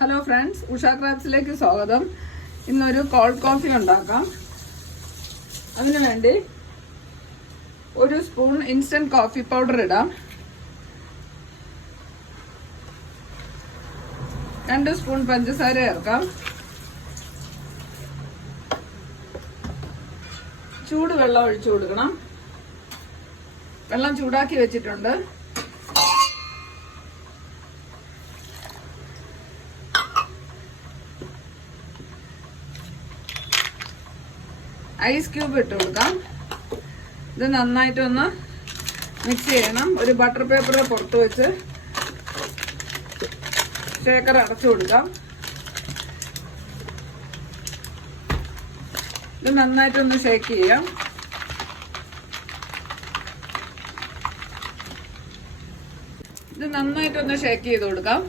Hello friends Usha ക്രാഫ്റ്റ്സിലേക്ക് സ്വാഗതം. ഇന്നൊരു cold coffee ഉണ്ടാക്കാം. അതിനു വേണ്ടി ഒരു സ്പൂൺ ഇൻസ്റ്റന്റ് കോഫി പൗഡർ ഇടാം. രണ്ട് സ്പൂൺ പഞ്ചസാര ചേർക്കാം. ചൂട് വെള്ളം ഒഴിച്ചു കൊടുക്കണം. വെള്ളം ചൂടാക്കി വെച്ചിട്ടുണ്ട്. ഐസ് ക്യൂബ് ഇട്ട് കൊടുക്കാം. ഇത് നന്നായിട്ടൊന്ന് മിക്സ് ചെയ്യണം. ഒരു ബട്ടർ പേപ്പർ പുറത്ത് വെച്ച് ഷേക്കർ അടച്ചു കൊടുക്കാം. ഇത് നന്നായിട്ടൊന്ന് ഷേക്ക് ചെയ്യാം. ഇത് നന്നായിട്ടൊന്ന് ഷേക്ക് ചെയ്ത് കൊടുക്കാം.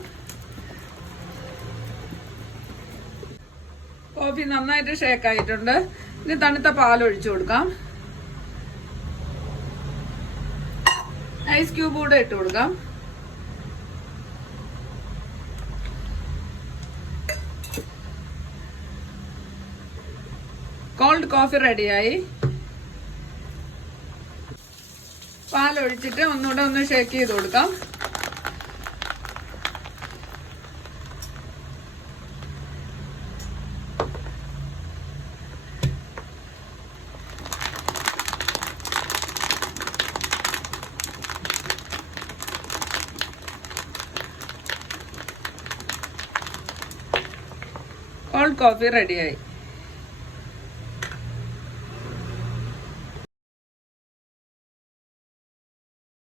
കോഫി നന്നായിട്ട് ഷേക്ക് ആയിട്ടുണ്ട്. ഇനി തണുത്ത പാൽ ഒഴിച്ചു കൊടുക്കാം. ഐസ് ക്യൂബ് കൂടെ ഇട്ട് കൊടുക്കാം. കോൾഡ് കോഫി റെഡിയായി പാലൊഴിച്ചിട്ട് ഒന്നുകൂടെ ഒന്ന് ഷേക്ക് ചെയ്ത് കൊടുക്കാം. കോൾഡ് കോഫി റെഡിയായി